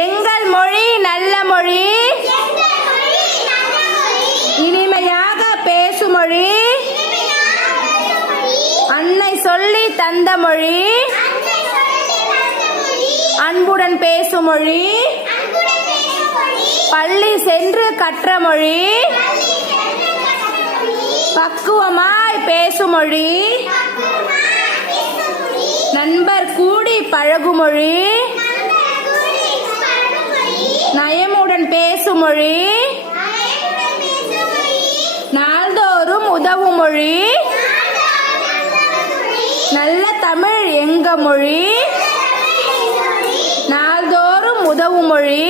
எங்கள் மொழி நல்ல மொழி, இனிமையாக பேசுமொழி, அன்னை சொல்லி தந்த மொழி, அன்புடன் பேசுமொழி, பள்ளி சென்று கற்ற மொழி, பக்குவமாய் பேசுமொழி, நண்பர் கூடி பழகுமொழி, நயமுடன் பேசுமொழி, நாள்தோறும் உதவும் மொழி, நல்ல தமிழ் எங்க மொழி, நாள்தோறும் உதவும் மொழி.